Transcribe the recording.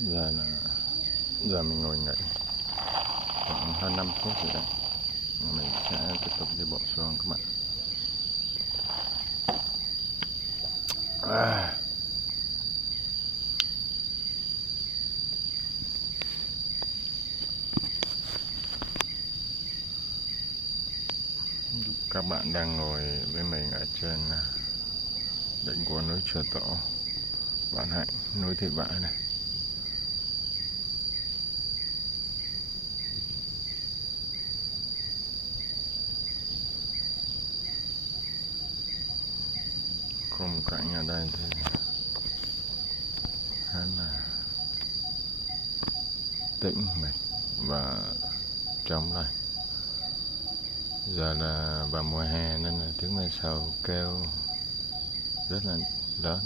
Giờ mình ngồi nghỉ khoảng hơn 5 phút rồi đấy. Mình sẽ tiếp tục đi bộ xuống các bạn. Các bạn đang ngồi với mình ở trên đỉnh của núi Chùa Tổ, Vạn Hạnh, núi Thị Vải này. Khung cảnh ở đây thì khá là tĩnh mịch và trong lành. Giờ là vào mùa hè nên là tiếng mèo sầu kêu rất là lớn.